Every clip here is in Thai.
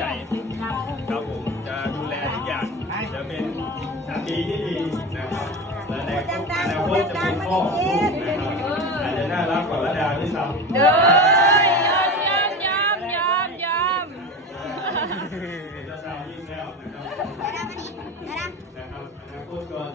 จครับผมจะดูแลทุกอย่างจะเป็นสามีที่ดีนะครับแล้วในอนาคตจะเป็นพ่อของลูกและจะน่ารักกว่าระดาด้วยซ้ำเดยายามยามยามยามจย้วนรั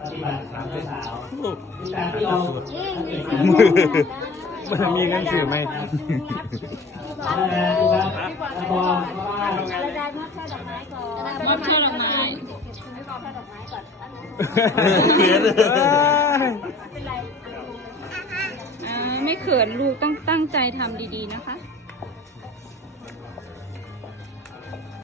มันมีเงินสื่อไหมมมไม่เขินลูกต้องตั้งใจทำดีๆนะคะ